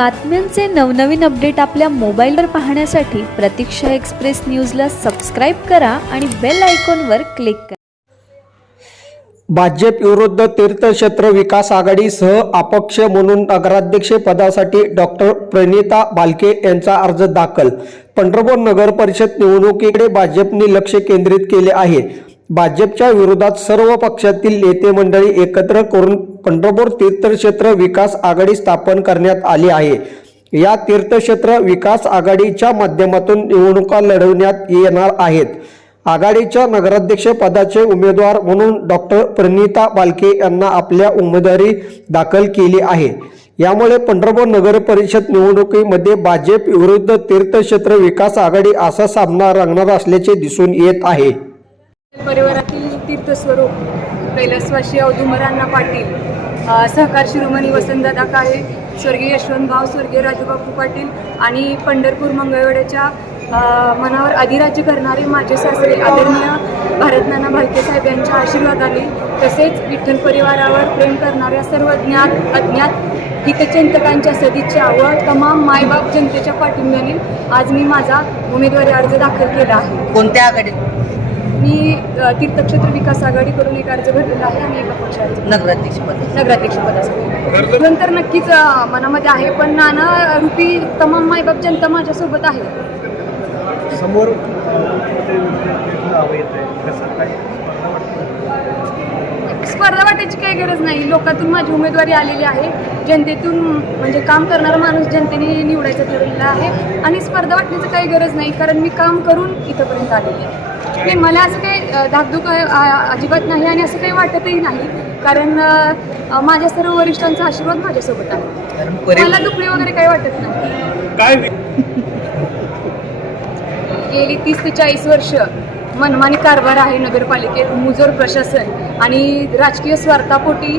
बातम्यांचे नवनवीन अपडेट आपल्या मोबाईलवर पाहण्यासाठी प्रतीक्षा एक्सप्रेस न्यूजला सबस्क्राईब करा आणि बेल आयकॉनवर क्लिक करा. भाजप विरुद्ध तीर्थक्षेत्र विकास आघाडीसह अपक्ष म्हणून नगराध्यक्ष पदासाठी डॉक्टर प्रणिता बालके यांचा अर्ज दाखल. पंढरपूर नगर परिषद निवडणुकीकडे भाजपने लक्ष केंद्रित केले आहे. भाजपच्या विरोधात सर्व पक्षातील नेते मंडळी एकत्र करून पंढरपूर तीर्थक्षेत्र विकास आघाडी स्थापन करण्यात आली आहे. या तीर्थक्षेत्र विकास आघाडीच्या माध्यमातून निवडणुका लढवण्यात येणार आहेत. आघाडीच्या नगराध्यक्ष पदाचे उमेदवार म्हणून डॉक्टर प्रणिता बालके यांना आपल्या उमेदवारी दाखल केली आहे. यामुळे पंढरपूर नगर परिषद निवडणुकीमध्ये भाजप विरुद्ध तीर्थक्षेत्र विकास आघाडी असा सामना रंगणार असल्याचे दिसून येत आहे. परिवारातील तीर्थस्वरूप कैलासवासी औदुंबरांना पाटील. सहकार शिरोमणी वसंतदादा काळे स्वर्गीय यशवंतभाव स्वर्गीय राजूबापू पाटील आणि पंढरपूर मंगळवेड्याच्या मनावर अधिराज्य करणारे माझे सासरे आदरणीय भारतनाना भालके साहेब यांच्या आशीर्वादाने तसेच विठ्ठल परिवारावर प्रेम करणाऱ्या सर्व ज्ञात अज्ञात हितचिंतकांच्या सदिच्छा व तमाम मायबाप जनतेच्या पाठिंब्याने आज मी माझा उमेदवारी अर्ज दाखल केला आहे. कोणत्या आघाडीत? मी तीर्थक्षेत्र विकास आघाडीकडून एक अर्ज भरलेला आहे आणि एका पक्षाचा. नगराध्यक्ष पद नगराध्यक्ष पदासाठी नंतर नक्कीच मनामध्ये आहे पण नाना रूपी तमाम मायबाप जनता माझ्यासोबत आहे. समोर स्पर्धा वाटायची काही गरज नाही. लोकातून माझी उमेदवारी आलेली आहे. जनतेतून म्हणजे काम करणारा माणूस जनतेने निवडायचं ठरवलेलं आहे. आणि स्पर्धा वाटण्याचं काही गरज नाही कारण मी काम करून इथंपर्यंत आलेली आहे. नाही मला असं काही धाकधूक अजिबात नाही आणि असं काही वाटतही नाही. कारण माझ्या सर्व वरिष्ठांचा आशीर्वाद माझ्यासोबत आहे. मला दुखणी वगैरे काही वाटत नाही. काय गेली तीस ते चाळीस वर्ष मनमानी कारभार आहे नगरपालिकेत मुजोर प्रशासन आणि राजकीय स्वार्थापोटी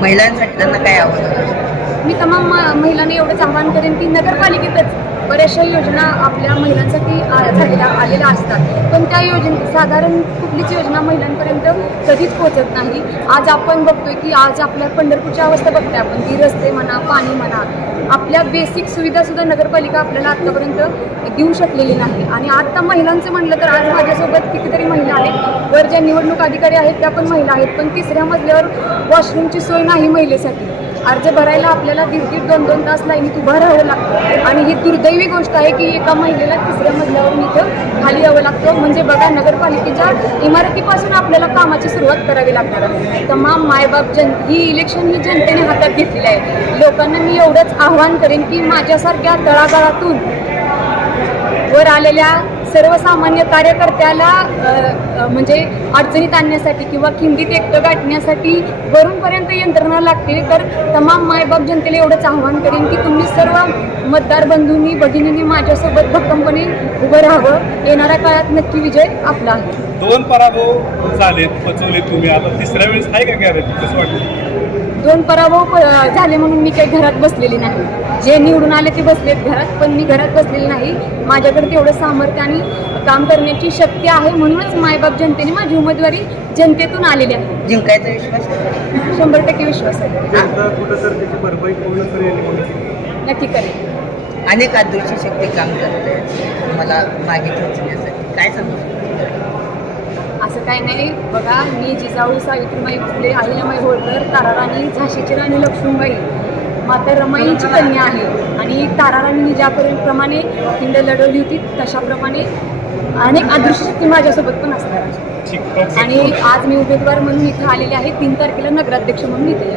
महिलांसाठी त्यांना काय आव्हान मी तमाम मा- महिलांना एवढंच आवाहन करेन की नगरपालिकेतच बऱ्याचशा योजना आपल्या महिलांसाठी झालेल्या आलेल्या असतात. पण त्या योजने साधारण कुठलीच योजना महिलांपर्यंत कधीच पोहोचत नाही. आज आपण बघतोय की आज आपल्या पंढरपूरची अवस्था बघतोय आपण. ती रस्ते म्हणा पाणी म्हणा आपल्या बेसिक सुविधासुद्धा नगरपालिका आपल्याला आत्तापर्यंत देऊ शकलेली नाही. आणि आत्ता महिलांचं म्हणलं तर आज माझ्यासोबत कितीतरी महिला आहेत. वर ज्या निवडणूक अधिकारी आहेत त्या पण महिला आहेत. पण तिसऱ्या मजल्यावर वॉशरूमची सोय नाही महिलेसाठी. अर्ज भरायला आपल्याला दीड दीड दोन दोन तास लाईनीत उभं राहावं लागतं. आणि ही दुर्दैवी गोष्ट आहे की एका महिलेला तिसऱ्या मजल्यावरून इथं खाली यावं लागतं. म्हणजे बघा नगरपालिकेच्या इमारतीपासून आपल्याला कामाची सुरुवात करावी लागणार आहे. तमाम मायबाप जन ही इलेक्शन ही जनतेने हातात घेतलेली आहे. लोकांना मी एवढंच आव्हान करेन की माझ्यासारख्या तळागाळातून वर आलेल्या सर्वसामान्य कार्यकर्त्याला म्हणजे अडचणीत आणण्यासाठी किंवा खिंडीत एकटं गाठण्यासाठी वरूनपर्यंत यंत्रणा लागते. तर तमाम मायबाप जनतेला एवढंच आव्हान करेन की तुम्ही सर्व मतदार बंधूंनी भगिनींनी माझ्यासोबत भक्कमपणे उभं राहावं. येणाऱ्या काळात नक्की विजय आपला आहे. दोन पराभव झालेत पचवले तुम्ही आता. तिसऱ्या वेळेस आहे का कसं वाटतं? दोन पराभव प- झाले म्हणून मी काही घरात बसलेली नाही. जे निवडून आले ते बसलेत घरात पण मी घरात बसलेली नाही. माझ्याकडे तेवढं सामर्थ्य आणि काम करण्याची शक्ती आहे म्हणूनच मायबाप जनतेने माझी उमेदवारी जनतेतून आलेली आहे. जिंकायचा विश्वास. शंभर टक्के विश्वास आहे. तर करेल नक्की करेन. अनेक अदृश्य शक्ती काम करते मला मागे पोहोचण्यासाठी काय सांगू? असं काही नाही. बघा मी जिजाऊ सावित्रीबाई फुले अहिल्याबाई होळकर ताराराणी झाशीची राणी लक्ष्मीबाई माता रमाईची कन्या आहे. आणि ताराराणीने ज्यापर्यंत प्रमाणे हिंड लढवली होती तशाप्रमाणे अनेक अदृश्य शक्ती माझ्यासोबत पण असणार आहे. आणि आज मी उमेदवार म्हणून इथे आलेले आहे. तीन तारखेला नगराध्यक्ष म्हणून इथे